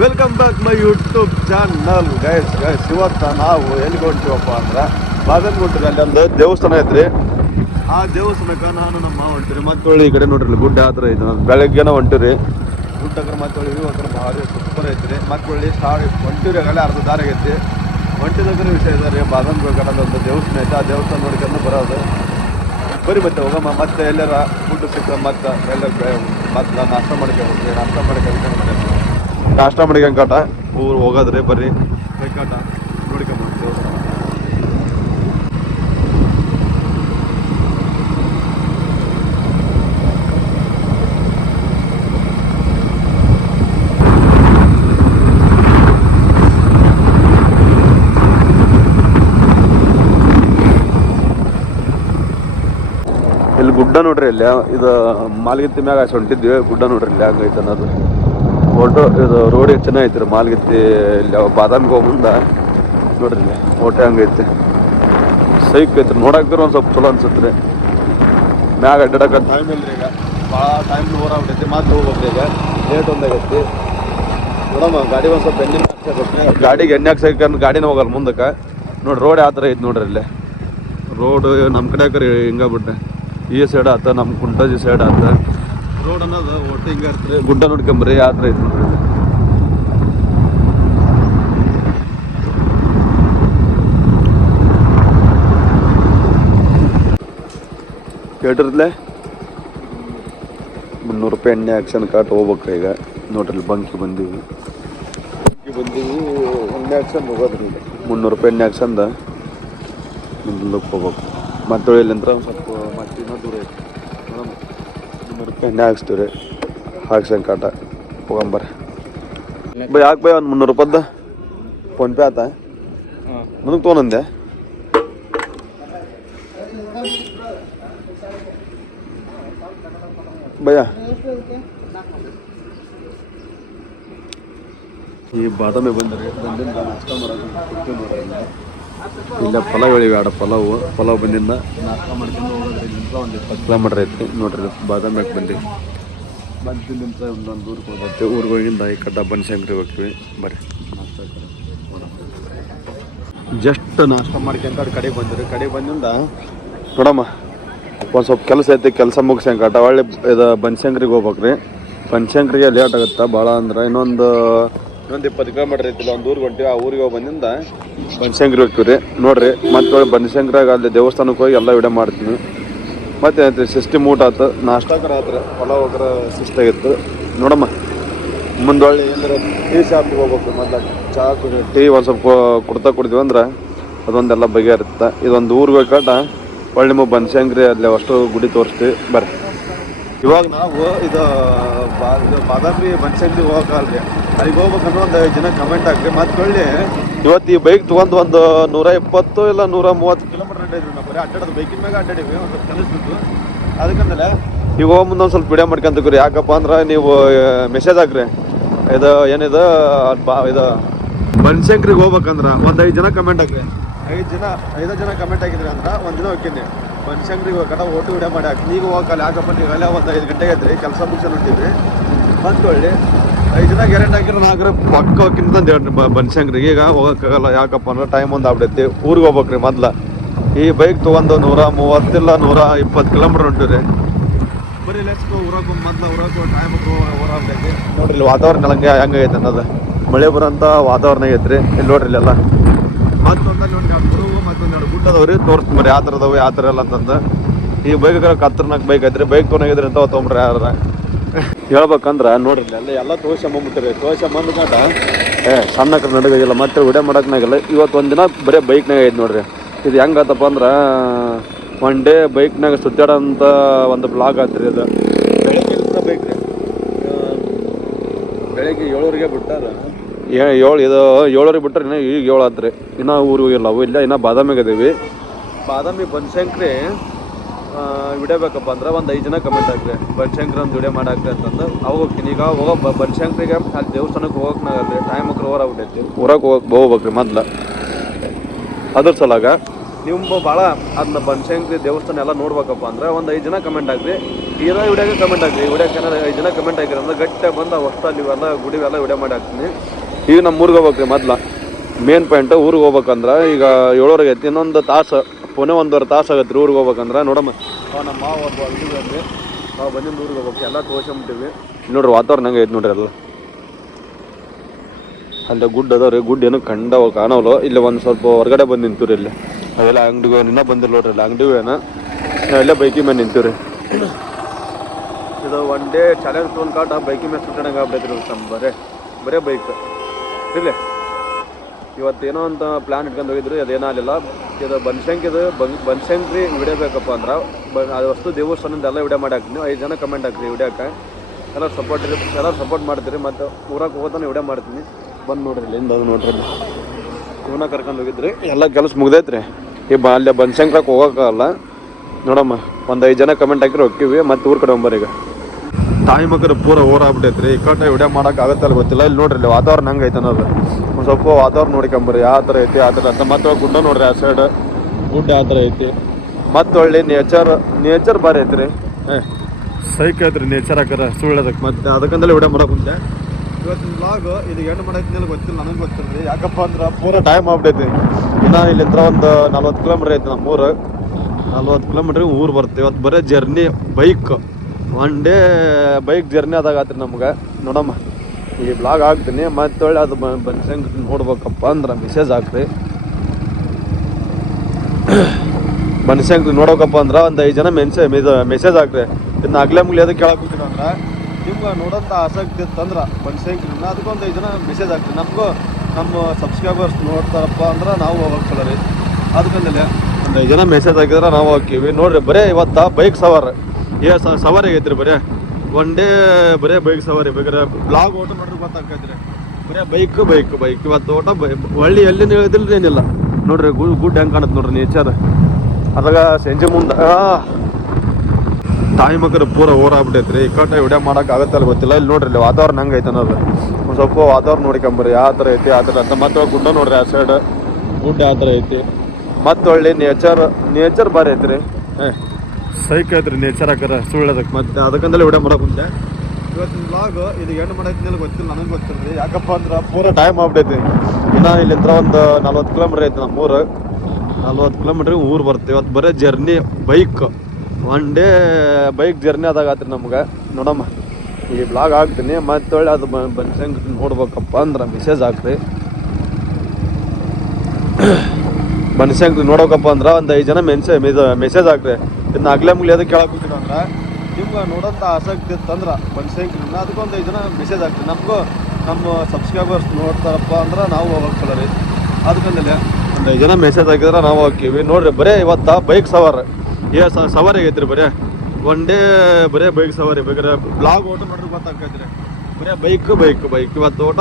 Welcome back my YouTube channel guys ಇವತ್ತು ನಾವು ಎಲ್ಲಿಗೆ ಹೊಂಟಿವಪ್ಪ ಅಂದ್ರೆ ಬಾಗಲಕೋಟೆ ಅಲ್ಲಿ ಒಂದು ದೇವಸ್ಥಾನ ಐತ್ರಿ. ಆ ದೇವಸ್ಥಾನಕ್ಕೆ ನಾನು ನಮ್ಮ ಹೊಂಟಿರಿ ಮತ್ತೆ ಈ ಕಡೆ ನೋಡ್ರಿ ಗುಡ್ಡ ಹತ್ರ ಐತೆ. ನಾನು ಬೆಳಗ್ಗೆನ ಹೊಂಟಿರಿ ಗುಡ್ಡಕ್ಕೆ ಮತ್ತೆ ಇವತ್ತು ಭಾರಿ ಸೂಪರ್ ಐತ್ರಿ. ಮತ್ತೆ ಹೊಂಟಿರಿ ಆಗಲೇ ಅರ್ಧ ದಾರಿ ಆಗೈತಿ. ಹೊಂಟಿದಾಗ ವಿಷಯ ಇದ್ದಾರೆ ಬಾಗಲಕೋಟೆ ಒಂದು ದೇವಸ್ಥಾನ ಐತೆ. ಆ ದೇವಸ್ಥಾನ ನೋಡ್ಕೊಂಡು ಬರೋದು ಬರೀ ಮತ್ತೆ ಹೋಗಮ್ಮ ಮತ್ತೆ ಎಲ್ಲರ ಊಟ ಸಿಕ್ಕ ಮತ್ತೆ ಎಲ್ಲರ ಮತ್ತೆ ನಾಷ್ಟ ಮಾಡ್ಕೊಂಡು ನಾಷ್ಟ ಮಾಡ್ಕೊಂಡ್ ಕಾಟ ಊರು ಹೋಗೋದ್ರಿ ಬರ್ರಿ ಕಾಟ ನೋಡ್ಕೊಂಬ ದೇವಸ್ಥಾನ. ಇಲ್ಲಿ ಗುಡ್ಡ ನೋಡ್ರಿ ಇಲ್ಲಿ ಇದು ಮಾಲ್ಗಿತ್ತಿ ಮ್ಯಾಗ ಹೊಂಟಿದ್ವಿ. ಗುಡ್ಡ ನೋಡ್ರಿ ಇಲ್ಲಿ ಹಂಗೈತೆ ಅನ್ನೋದು ಫೋಟೋ. ಇದು ರೋಡಿಗೆ ಚೆನ್ನಾಗೈತಿ ರೀ ಮಾಲ್ಗಿತ್ತಿ ಇಲ್ಲಿ ಬಾದಾಮಿಗೆ ಹೋಗಿ ಮುಂದೆ ನೋಡ್ರಿ ಇಲ್ಲಿ ಓಟೆ ಹಂಗೈತಿ ಸೈಕ್ ಐತ್ರಿ. ನೋಡಾಕ್ತಿರ ಒಂದು ಸ್ವಲ್ಪ ಚಲೋ ಅನ್ಸುತ್ತೆ ರೀ. ಮ್ಯಾಗ ಅಡ್ಡಾಡಕ್ಕೆ ಟೈಮ್ ಇಲ್ರಿ ಈಗ ಭಾಳ ಟೈಮ್ ಓಡಾಗ್ಬಿಟ್ಟೈತಿ. ಮತ್ತೆ ಹೋಗ್ಬೇಕು ಈಗ ಲೇಟ್ ಒಂದಾಗೈತಿ. ನೋಡಮ್ಮ ಗಾಡಿ ಒಂದು ಸ್ವಲ್ಪ ಎಣ್ಣೆ ಹಾಕ್ಸಕ್ಕೆ ಗಾಡಿಗೆ ಎಣ್ಣೆ ಹಾಕ್ಸಕ್ಕೆ ಗಾಡಿನ ಹೋಗಲ್ಲ ಮುಂದಕ್ಕೆ ನೋಡ್ರಿ. ರೋಡ್ ಯಾವ ಥರ ಐತಿ ನೋಡ್ರಿ ಇಲ್ಲಿ. ರೋಡ್ ನಮ್ಮ ಕಡೆ ಹಾಕ್ರಿ ಹಿಂಗಾಗ್ಬಿಟ್ರೆ ಈ ಸೈಡ್ ಆತ ನಮ್ಮ ಕುಂಟಾಜಿ ಸೈಡ್ ಆತ. ರೋಡ್ ಅನ್ನೋದು ಒಟ್ಟು ಹಿಂಗೆ ಇರ್ತದೆ. ಗುಡ್ಡ ನೋಡ್ಕೊಂಬ್ರಿ ಯಾವ ಥರ ಐತಿ ನೋಡ್ರಿ. ಕೇಳಿರ್ಲೆ 300 ರೂಪಾಯಿ ಎಣ್ಣೆ ಆಕ್ಷನ್ ಕಾಟ್ ಹೋಗ್ಬೇಕ್ರಿ ಈಗ ನೋಡ್ರಿ. ಬಂಕಿ ಬಂದೀವಿ ಎಣ್ಣೆ ಆಕ್ಷನ್ ಹೋಗೋದ್ರಿ. ಈಗ 300 ರೂಪಾಯಿ ಎಣ್ಣೆ ಆಕ್ಷನ್ದ ಮುಂದಕ್ಕೆ ಹೋಗ್ಬೇಕು. ಮತ್ತೆ ಇಲ್ಲಿಂದ ಒಂದು ಸ್ವಲ್ಪ ಮತ್ತೆ ಇನ್ನೂ ದೂರ ಐತಿ. 300 ರೂಪಾಯಿ ಎಣ್ಣೆ ಹಾಕ್ಸ್ತೀವಿ ರೀ ಹಾಕ್ಸಂಗೆ ಕಾಟ ಹೋಗಂಬರ್ರಿ. ಬೈ ಯಾಕೆ ಬೈ ಒಂದು 300 ರೂಪಾಯ್ದ ಫೋನ್ಪೇ ಆತ ನನಗೆ ತೊಗೊಂಡೆ ಭಯ್ಯ. ಈ ಬಾದಾಮಿ ಬಂದ್ರಿ ಬಂದಿಂದ ನಾಷ್ಟ ಮಾಡೋದು ಕೊಡ್ತೀವಿ ನೋಡ್ರಿ. ಇಲ್ಲ ಪಲಾವ್ ಆಡ ಪಲಾವ್ ಬಂದಿಂದ ನಾಷ್ಟ ಮಾಡ್ಕೊಂಡು ಹೋಗೋದ್ರಿ. ಒಂದು 20 ಕಿಲೋಮೀಟ್ರ್ ಐತಿ ನೋಡ್ರಿ. ಬಾದಾಮಿಗೆ ಬಂದು ಬಂದಿಂದ ಒಂದೊಂದು ಊರಿಗೆ ಹೋಗ್ತೀವಿ. ಊರಿಗೆ ಹೋಗಿಂದ ಈ ಕಡ್ಡ ಬನಶಂಕರಿ ಹೋಗ್ತೀವಿ. ಬರ್ರಿ ನಾಷ್ಟ ಜಸ್ಟ್ ನಾಷ್ಟ ಮಾಡ್ಕೊಂತ ಕಡೆಗೆ ಬಂದಿರಿ. ಕಡೆಗೆ ಬಂದಿಂದ ನೋಡಮ್ಮ ಒಂದು ಸ್ವಲ್ಪ ಕೆಲಸ ಐತಿ. ಕೆಲಸ ಮುಗಿಸ್ಕೊಂಡ ಒಳ್ಳೆ ಇದು ಬನಶಂಕರಿಗೆ ಹೋಗ್ಬೇಕ್ರಿ. ಬನಶಂಕರಿಗೆ ಲೇಟ್ ಆಗುತ್ತೆ ಭಾಳ ಅಂದ್ರೆ ಇನ್ನೊಂದು 20 ಕಿಲೋಮೀಟ್ರ್ ಐತಿಲ್ಲ ಒಂದು ಊರಿಗೆ ಹೊಂಟಿವಿ. ಆ ಊರಿಗೆ ಹೋಗಿ ಬಂದಿಂದ ಬನಶಂಕರಿ ಹೋಗ್ತೀವಿ ರೀ ನೋಡ್ರಿ. ಮತ್ತೆ ಬನಶಂಕರಾಗ ಅಲ್ಲಿ ದೇವಸ್ಥಾನಕ್ಕೆ ಹೋಗಿ ಎಲ್ಲ ವಿಡಿಯೋ ಮಾಡ್ತೀನಿ. ಮತ್ತೆ ಐತಿ ಸಿಸ್ಟಮ್ ಊಟ ಆಯ್ತು ನಾಷ್ಟಕರ ಆತ್ರಿ. ಪಲಾವ್ ಹೋಗ್ರ ಶಿಸ್ತಾಗಿತ್ತು ನೋಡಮ್ಮ. ಮುಂದೊಳ್ಳೆ ಎಲ್ಲರ ಟೀ ಶಾಪಿಗೆ ಹೋಗ್ಬೇಕು. ಮೊದಲ ಚಹಾ ಕುಡಿ ಟೀ ಒಂದು ಸ್ವಲ್ಪ ಕುಡಿದ್ವಿ ಅಂದ್ರೆ ಅದೊಂದೆಲ್ಲ ಬಗೆಹರುತ್ತೆ. ಇದೊಂದು ಊರಿಗೆ ಹೋಗ್ಕಾಟ ಒಳ್ಳೆ ನಿಮಗೆ ಬನಶಂಕರಿ ಅಲ್ಲಿ ಅಷ್ಟು ಗುಡಿ ತೋರಿಸ್ತೀವಿ ಬರ್ರಿ. ಇವಾಗ ನಾವು ಇದು ಬಾದಾಮಿ ಬನಶಂಕರಿ ಹೋಗಕ್ಕಲ್ರಿ. ಅಲ್ಲಿಗೆ ಹೋಗ್ಬೇಕನ್ನೋ ಒಂದು 5 ಜನ ಕಮೆಂಟ್ ಹಾಕ್ರಿ. ಮತ್ತೆ ಒಳ್ಳೆ ಇವತ್ತು ಈ ಬೈಕ್ ತೊಗೊಂಡು ಒಂದು 120 ಇಲ್ಲ 130 ಕಿಲೋಮೀಟ್ರ್ ಅಡ್ಡಾಡಿದ್ವಿ. ನಾವು ಬರೀ ಅಡ್ಡಾಡೋದು ಬೈಕಿನ ಮ್ಯಾಗ ಅಡ್ಡಾಡಿವಿ. ಒಂದು ಸ್ವಲ್ಪ ಕಲಿಸ್ಬಿಟ್ಟು ಅದಕ್ಕಂದ್ರೆ ಈಗ ಹೋಗಿ ಮುಂದೆ ಒಂದು ಸ್ವಲ್ಪ ವಿಡಿಯೋ ಮಾಡ್ಕೊಂತೀವಿ. ಯಾಕಪ್ಪ ಅಂದ್ರೆ ನೀವು ಮೆಸೇಜ್ ಹಾಕ್ರಿ. ಇದು ಏನಿದು ಇದು ಬನಶಂಕರಿಗೆ ಹೋಗ್ಬೇಕಂದ್ರೆ ಒಂದು 5 ಜನ ಕಮೆಂಟ್ ಹಾಕ್ರಿ. 5 ಜನ ಕಮೆಂಟ್ ಹಾಕಿದ್ರಿ ಅಂದ್ರೆ ಒಂದು ದಿನ ಹೋಗ್ತೀನಿ ಬನಶಂಕರಿಗೆ ಕಟ ಓಟು ವಿಡಿಯೋ ಮಾಡಿ ಹಾಕಿ. ಈಗ ಹೋಗಲ್ಲ ಯಾಕಪ್ಪ ನೀವು ಅಲ್ಲೇ ಒಂದು 5 ಗಂಟೆಗೆ ಐತ್ರಿ ಕೆಲಸ ಮುಗಿಸಿ ಹೊಂಟಿದ್ರಿ. ಬಂದ್ಕೊಳ್ಳಿ 5 ಜನ ಗ್ಯಾರಂಟಿ ಹಾಕಿರೋ ನಾಲ್ಕರ ಪಕ್ಕ ಹೋಗ್ಕಿಂತ ಹೇಳ್ರಿ ಬನಶಂಕರಿಗೆ. ಈಗ ಹೋಗೋಕ್ಕಾಗಲ್ಲ ಯಾಕಪ್ಪ ಅಂದ್ರೆ ಟೈಮ್ ಒಂದು ಆಗ್ಬಿಡೈತಿ. ಊರಿಗೆ ಹೋಗ್ಬೇಕ್ರಿ. ಮೊದ್ಲು ಈ ಬೈಕ್ ತೊಗೊಂಡು 130 ಇಲ್ಲ 120 ಕಿಲೋಮೀಟ್ರ್ ಹೊಂಟಿವ್ರಿ. ಬರೀ ಲೆಸ್ಕೋ ಊರಾಗ ಮೊದ್ಲು ಊರಾಗ ಟೈಮ್ ಊರಾಗ್ತೈತಿ ನೋಡ್ರಿ. ಇಲ್ಲಿ ವಾತಾವರಣ ಹೆಂಗೈತೆ ಅನ್ನೋದು ಮಳೆ ಬರೋಂಥ ವಾತಾವರಣ ಆಗೈತ್ರಿ. ಇಲ್ಲಿ ನೋಡ್ರಿ ಇಲ್ಲೆಲ್ಲ ಮತ್ತೊಂದಲ್ಲಿ ಒಂದು 2 ಗುರುವು ಮತ್ತೊಂದು ಗುಡ್ಡ ಅದಾವ್ರಿ. ತೋರಿಸ್ತೀನಿ ಯಾವ ಥರ ಅದಾವೆ ಯಾವ ಥರ ಇಲ್ಲ ಅಂತಂದು. ಈ ಬೈಕ್ ಖತರ್ನಾಕ್ ಬೈಕ್ ಐತ್ರಿ. ಬೈಕ್ ತೊಗೊಂಡೋಗಿದ್ರಿ ಅಂತ ತೊಗೊಂಬ್ರಿ ಯಾರ ಹೇಳ್ಬೇಕಂದ್ರೆ ನೋಡ್ರಿ ಎಲ್ಲ ತೋರ್ಸಂಬಂಬಿಟ್ಟಿರಿ. ತೋರ್ಸಂಬಂದ್ಕೊಂಡ ಸಣ್ಣಕ್ರ ನಡಗಿಲ್ಲ ಮತ್ತೆ ವಿಡಿಯೋ ಮಾಡೋಕ್ನಾಗಿಲ್ಲ. ಇವತ್ತು ಒಂದು ದಿನ ಬರೀ ಬೈಕ್ನಾಗ ಐತೆ ನೋಡ್ರಿ. ಇದು ಹೆಂಗತ್ತಪ್ಪ ಅಂದ್ರೆ ಒನ್ ಡೇ ಬೈಕ್ನಾಗ ಸುತ್ತಾಡೋಂಥ ಒಂದು ಬ್ಲಾಗ್ ಆತ್ರಿ. ಇದು ಬೆಳಗ್ಗೆ ಬೈಕ್ ರೀ. ಬೆಳಗ್ಗೆ 7 ಬಿಟ್ಟಾರ. 7 ಬಿಟ್ರೆ ಇನ್ನೂ ಈಗ 7 ಆತ್ರಿ. ಇನ್ನೂ ಊರಿಗೆ ಹೋಗಿಲ್ಲ ಅವು ಇಲ್ಲ. ಇನ್ನೂ ಬಾದಾಮಿಗೆ ಅದೀವಿ. ಬಾದಾಮಿ ಬನಶಂಕರಿ ವಿಡಿಯೋ ಬೇಕಪ್ಪ ಅಂದ್ರೆ ಒಂದು 5 ಜನ ಕಮೆಂಟ್ ಹಾಕ್ರಿ. ಬನಶಂಕರಿ ಒಂದು ವಿಡಿಯೋ ಮಾಡಾಕ್ರಿ ಅಂತಂದು ಅವಾಗ ಹೋಗ್ತೀನಿ. ಈಗ ಬನಶಂಕರಿಗೆ ಅಲ್ಲಿ ದೇವಸ್ಥಾನಕ್ಕೆ ಹೋಗೋಕ್ನಾಗಲ್ರಿ. ಟೈಮ್ ಊರ ಆಗ್ಬಿಟ್ಟೈತಿ. ಊರಾಗ ಹೋಗ್ಬೇಕ್ರಿ ಮೊದ್ಲು. ಅದ್ರ ಸಲಾಗ ನೀವು ಭಾಳ ಅದನ್ನ ಬನಶಂಕರಿ ದೇವಸ್ಥಾನ ಎಲ್ಲ ನೋಡ್ಬೇಕಪ್ಪ ಅಂದ್ರೆ ಒಂದು 5 ಜನ ಕಮೆಂಟ್ ಹಾಕ್ರಿ. ಇರೋ ವಿಡಿಯೋಗೆ ಕಮೆಂಟ್ ಹಾಕಿ. ವಿಡಿಯೋಕ್ಕೆ ಏನಾರು 5 ಜನ ಕಮೆಂಟ್ ಹಾಕಿರಿ ಅಂದ್ರೆ ಗಟ್ಟಿ ಬಂದು ಹೊಸ್ತು ಇವೆಲ್ಲ ಗುಡಿವೆಲ್ಲ ವಿಡಿಯೋ ಮಾಡಿ ಹಾಕ್ತೀನಿ. ಈಗ ನಮ್ಮ ಊರಿಗೆ ಹೋಗ್ಬೇಕ್ರಿ. ಮೊದ್ಲು ಮೇನ್ ಪಾಯಿಂಟ್ ಊರಿಗೆ ಹೋಗ್ಬೇಕಂದ್ರೆ ಈಗ 7:30 ಐತಿ. ಇನ್ನೊಂದು ತಾಸು ಪುನಃ 1.5 ತಾಸು ಆಗತ್ತೆ ರೀ ಊರಿಗೆ ಹೋಗ್ಬೇಕಂದ್ರೆ. ನೋಡಮ್ಮ ನಮ್ಮ ಮಾವ ಒಬ್ಬ ಅಂಗಡಿ ನಾವು ಬಂದಿದ್ದು ಊರಿಗೆ ಹೋಗ್ಬೇಕು. ಎಲ್ಲ ತೋರ್ಸ್ಕೊಂಬಿಟ್ಟಿವಿ. ನೋಡ್ರಿ ವಾತಾವರಣ ಹೆಂಗೆ ಐತೆ ನೋಡ್ರಿ ಎಲ್ಲ. ಅಲ್ಲಿ ಗುಡ್ ಅದಾವ ರೀ. ಗುಡ್ ಏನೋ ಕಂಡವ ಕಾಣವಲ್ಲ. ಇಲ್ಲಿ ಒಂದು ಸ್ವಲ್ಪ ಹೊರಗಡೆ ಬಂದು ನಿಂತೀವ್ರಿ. ಇಲ್ಲಿ ಅವೆಲ್ಲ ಅಂಗಡಿಗೆ ಇನ್ನೂ ಬಂದಿಲ್ಲ ನೋಡ್ರಿ. ಅಲ್ಲಿ ಅಂಗಡಿವೇನ ನಾವೆಲ್ಲ ಬೈಕಿ ಮೇಲೆ ನಿಂತೀವ್ರಿ. ಇದು ಒನ್ ಡೇ ಚಾಲೆಂಜ್ ತೊಗೊಂಡು ಕಾಟ ಬೈಕಿ ಮೇಲೆ ಸುಟ್ಟಂಗೆ ಆಗ್ಬಿಟ್ಟೈತ್ರಿ ನಮ್ಮ ಬರೇ ಬೈಕ್ ಇರಲಿ. ಇವತ್ತೇನೋ ಅಂತ ಪ್ಲ್ಯಾನ್ ಇಟ್ಕೊಂಡು ಹೋಗಿದ್ರು, ಅದೇನಾಗಲಿಲ್ಲ. ಇದು ಬನಶಂಕರಿ ವಿಡಿಯೋ ಬೇಕಪ್ಪ ಅಂದ್ರೆ ಅದು ವಸ್ತು ದೇವಸ್ಥಾನದ ವಿಡಿಯೋ ಮಾಡಿ ಹಾಕ್ತೀನಿ. 5 ಜನ ಕಮೆಂಟ್ ಹಾಕ್ರಿ ವಿಡಿಯೋಕ್ಕೆ. ಎಲ್ಲರೂ ಸಪೋರ್ಟ್ ಮಾಡ್ತೀರಿ. ಮತ್ತು ಊರಾಗ ಹೋಗೋತಾನೆ ವಿಡಿಯೋ ಮಾಡ್ತೀನಿ. ಬಂದು ನೋಡ್ರಿ ಇಲ್ಲಿಂದ ಅದು ನೋಡ್ರಿ. ಇವನ್ನ ಕರ್ಕೊಂಡು ಹೋಗಿದ್ರಿ. ಎಲ್ಲ ಕೆಲಸ ಮುಗ್ದೈತ್ರಿ. ಅಲ್ಲೇ ಬನಶಂಕರಕ್ಕೆ ಹೋಗೋಕ್ಕಾಗಲ್ಲ. ನೋಡಮ್ಮ ಒಂದು 5 ಜನ ಕಮೆಂಟ್ ಹಾಕಿರಿ ಹೋಗ್ತೀವಿ. ಮತ್ತು ಊರ ಕಡೆ ಹೋಗ್ಬರ್ರಿ. ಈಗ ತಾಯಿ ಮಕ್ಕಳು ಪೂರ ಓಡಾಗ್ಬಿಟ್ಟೈತ್ರಿ. ಈ ಕಡೆ ವಿಡಿಯೋ ಮಾಡೋಕೆ ಆಗತ್ತಲ್ಲ ಗೊತ್ತಿಲ್ಲ. ಇಲ್ಲಿ ನೋಡ್ರಿ ಇಲ್ಲಿ ವಾತಾವರಣ ಹಂಗೆ ಐತೆ ಅನ್ನೋದು. ಒಂದು ಸ್ವಲ್ಪ ವಾತಾವರಣ ನೋಡ್ಕೊಂಬರ್ರಿ ಯಾವ ಥರ ಐತಿ ಆ ಥರ ಅಂತ. ಮತ್ತು ಗುಡ್ಡ ನೋಡ್ರಿ ಆ ಸೈಡ್ ಗುಡ್ಡ ಯಾವ ಥರ ಐತಿ. ಮತ್ತು ಒಳ್ಳೆ ನೇಚರ್ ಭಾರಿ ಐತ್ರಿ. ಸೈಕ್ ಐತ್ರಿ ನೇಚರ್ ಹಾಕರ ಸುಳ್ಳೋದಕ್ಕೆ. ಮತ್ತು ಅದಕ್ಕಂದಲೇ ವಿಡಿಯೋ ಮಾಡೋಕೆ ಮುಂದೆ ಇವತ್ತಿನ ವ್ಲಾಗ್ ಇದು ಏನು ಮಾಡೈತಿನಲ್ಲಿ ಗೊತ್ತಿಲ್ಲ, ನನಗೆ ಗೊತ್ತಿಲ್ಲ ರೀ. ಯಾಕಪ್ಪ ಅಂದ್ರೆ ಪೂರ ಟೈಮ್ ಆಗ್ಬಿಟ್ಟೈತಿ. ಇನ್ನು ಇಲ್ಲಿಂದ ಒಂದು 40 ಕಿಲೋಮೀಟ್ರ್ ಐತಿ. ನಮ್ಮೂರು 40 ಕಿಲೋಮೀಟ್ರಿಗೆ ಊರು ಬರುತ್ತೆ. ಇವತ್ತು ಬರೀ journey bike. One day bike journey ಆದಾಗತ್ರಿ ನಮ್ಗೆ. ನೋಡಮ್ಮ ಈ ಬ್ಲಾಗ್ ಹಾಕ್ತೀನಿ. ಮತ್ತೆ ಒಳ್ಳೆ ಅದು ಬನಶಂಕರಿ ನೋಡ್ಬೇಕಪ್ಪ ಅಂದ್ರೆ ಮೆಸೇಜ್ ಹಾಕ್ರಿ. ಬನಶಂಕರಿ ನೋಡೋಕಪ್ಪ ಅಂದ್ರೆ ಒಂದು 5 ಜನ ಮೆಸೇಜ್ ಹಾಕ್ರಿ. ಇನ್ನು ಅಗ್ಲೆ ಮುಗ್ಲಿ ಅದಕ್ಕೆ ಕೇಳಕ್ಕೆ ಅಂದ್ರೆ ನಿಮ್ಗೆ ನೋಡೋಂಥ ಆಸಕ್ತಿ ಇತ್ತಂದ್ರೆ ಬನಶಂಕರಿನ ಅದಕ್ಕೊಂದು 5 ಜನ ಮೆಸೇಜ್ ಹಾಕ್ರಿ. ನಮಗೂ ನಮ್ಮ ಸಬ್ಸ್ಕ್ರೈಬರ್ಸ್ ನೋಡ್ತಾರಪ್ಪ ಅಂದ್ರೆ ನಾವು ಹೋಗಕ್ಕೆ ಚಲೋ ರೀ. ಅದಕ್ಕಂದಲೇ ಒಂದು 5 ಜನ ಮೆಸೇಜ್ ಹಾಕಿದ್ರೆ ನಾವು ಹಾಕೀವಿ. ನೋಡ್ರಿ ಬರೀ ಇವತ್ತು ಬೈಕ್ ಸವಾರ ಸವಾರಿ ಆಗೈತ್ರಿ. ಒನ್ ಡೇ ಬರೀ ಬೈಕ್ ಸವಾರಿ. ಬೇಕಾದ್ರೆ ಬ್ಲಾಗ್ ಓಟ ಮಾಡ್ರಿ ಗೊತ್ತಾಕೈತ್ರಿ. ಬರೀ ಬೈಕ್ ಇವತ್ತು ಓಟ ಒಳ್ಳೆ ಎಲ್ಲಿಂದ ಹೇಳಿದಿಲ್ಲ ಏನಿಲ್ಲ. ನೋಡ್ರಿ ಗುಡ್ ಹೆಂಗೆ ಕಾಣುತ್ತೆ ನೋಡ್ರಿ ನೇಚರ್. ಅದಾಗ ಸಂಜೆ ಮುಂದೆ ತಾಯಿ ಮಕ್ಕಳು ಪೂರ ಓಡಾಗ್ಬಿಟ್ಟೈತ್ರಿ. ಈ ಕಡೆ ವಿಡಿಯೋ ಮಾಡೋಕೆ ಆಗತ್ತಲ್ಲ ಗೊತ್ತಿಲ್ಲ. ಇಲ್ಲಿ ನೋಡ್ರಿ ಇಲ್ಲಿ ವಾತಾವರಣ ಹೆಂಗೆ ಐತೆ ಅನ್ನೋದು. ಒಂದು ಸ್ವಲ್ಪ ವಾತಾವರಣ ನೋಡ್ಕೊಂಬರ್ರಿ ಯಾವ ಥರ ಐತಿ ಆ ಥರ ಅಂತ. ಮತ್ತು ಗುಡ್ಡ ನೋಡ್ರಿ ಆ ಸೈಡ್ ಗುಡ್ಡ ಯಾವ ಥರ ಐತಿ. ಮತ್ತು ಒಳ್ಳೆ ನೇಚರ್ ಭಾರಿ ಐತ್ರಿ. ಸೈಕ್ ಐತ್ರಿ ನೇಚರ್ ಹಾಕರ ಸುಳ್ಳೋದಕ್ಕೆ. ಮತ್ತು ಅದಕ್ಕಂದಲೇ ವಿಡಿಯೋ ಮಾಡೋಕೆ ಮುಂದೆ ಇವತ್ತಿನ ವ್ಲಾಗ್ ಇದು ಏನು ಮಾಡೈತಿನಲ್ಲಿ ಗೊತ್ತಿಲ್ಲ, ನನಗೆ ಗೊತ್ತಿಲ್ಲ ರೀ. ಯಾಕಪ್ಪ ಅಂದ್ರೆ ಪೂರ ಟೈಮ್ ಆಗ್ಬಿಟ್ಟೈತಿ. ಇನ್ನು ಇಲ್ಲಿಂದ ಒಂದು 40 ಕಿಲೋಮೀಟ್ರ್ ಐತಿ. ನಮ್ಮೂರು 40 ಕಿಲೋಮೀಟ್ರಿಗೆ ಊರು ಬರುತ್ತೆ. ಇವತ್ತು ಬರೀ journey bike. One day bike journey ಆದಾಗತ್ರಿ ನಮ್ಗೆ. ನೋಡಮ್ಮ ಈ ಬ್ಲಾಗ್ ಹಾಕ್ತೀನಿ. ಮತ್ತೆ ಒಳ್ಳೆ ಅದು ಬನಶಂಕರಿ ನೋಡ್ಬೇಕಪ್ಪ ಅಂದ್ರೆ ಮೆಸೇಜ್ ಹಾಕ್ರಿ. ಬನಶಂಕರಿ ನೋಡೋಕಪ್ಪ ಅಂದ್ರೆ ಒಂದು 5 ಜನ ಮೆಸೇಜ್ ಹಾಕ್ರಿ. ಇನ್ನು ಅಗ್ಲೆ ಮುಗ್ಲಿ ಅದಕ್ಕೆ ಕೇಳಕ್ಕೆ ಅಂದ್ರೆ ನಿಮ್ಗೆ ನೋಡೋಂಥ ಆಸಕ್ತಿ ಇತ್ತಂದ್ರೆ ಬನಶಂಕರಿನ ಅದಕ್ಕೊಂದು 5 ಜನ ಮೆಸೇಜ್ ಹಾಕ್ರಿ. ನಮಗೂ ನಮ್ಮ ಸಬ್ಸ್ಕ್ರೈಬರ್ಸ್ ನೋಡ್ತಾರಪ್ಪ ಅಂದ್ರೆ ನಾವು ಹೋಗಕ್ಕೆ ಚಲೋ ರೀ. ಅದಕ್ಕಂದಲೇ ಒಂದು 5 ಜನ ಮೆಸೇಜ್ ಹಾಕಿದ್ರೆ ನಾವು ಹಾಕೀವಿ. ನೋಡ್ರಿ ಬರೀ ಇವತ್ತು ಬೈಕ್ ಸವಾರ ಸವಾರಿ ಆಗೈತ್ರಿ. ಒನ್ ಡೇ ಬರೀ ಬೈಕ್ ಸವಾರಿ. ಬೇಕಾದ್ರೆ ಬ್ಲಾಗ್ ಓಟ ಮಾಡ್ರಿ ಗೊತ್ತಾಕೈತ್ರಿ. ಬರೀ ಬೈಕ್ ಇವತ್ತು ಓಟ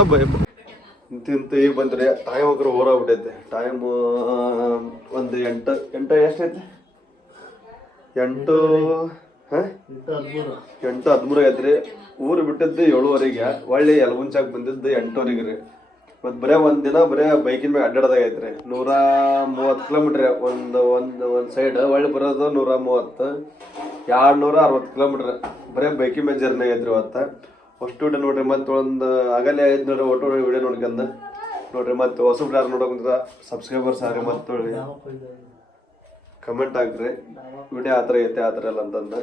ಇಂತ ಈಗ ಬಂದ್ರಿ. ಟೈಮ್ ಹೋಗ್ರೆ ಹೋಗ್ಬಿಟ್ಟೈತೆ. ಟೈಮ್ ಒಂದು 8 ಎಷ್ಟೈತಿ 8:13 ಐತ್ರಿ. ಊರು ಬಿಟ್ಟಿದ್ದು 7:30. ಒಳ್ಳೆ ಯಲಬುಂಚಾಕ್ ಬಂದಿದ್ದು 8:00 ರೀ. ಮತ್ತು ಬರೀ ಒಂದಿನ ಬರೀ ಬೈಕಿನ ಮೇಲೆ ಅಡ್ಡಾಡ್ದಾಗ ಐತ್ರಿ. 130 ಕಿಲೋಮೀಟ್ರ್ ಒಂದು ಸೈಡ್. ಒಳ್ಳೆ ಬರೋದು 130 260 ಕಿಲೋಮೀಟ್ರ್ ಬರೀ ಬೈಕಿನ ಮೇಲೆ ಜರ್ನಿ ಆಗೈತ್ರಿ ಇವತ್ತು. ಅಷ್ಟು ವಿಡಿಯೋ ನೋಡ್ರಿ. ಮತ್ತು ಒಂದು ಆಗಲೇ ಐದು ನೋಡ್ರಿ ಒಟ್ಟು ವಿಡಿಯೋ ನೋಡ್ಕೊಂಡು ನೋಡ್ರಿ. ಮತ್ತು ಹೊಸಬ್ರು ಯಾರು ನೋಡೋಕಂದ್ರೆ ಸಬ್ಸ್ಕ್ರೈಬರ್ಸ್ ಆಗ್ರಿ. ಮತ್ತು ಕಮೆಂಟ್ ಹಾಕ್ರಿ ವಿಡಿಯೋ ಆ ಥರ ಐತೆ ಆ ಥರ ಇಲ್ಲ ಅಂತಂದು.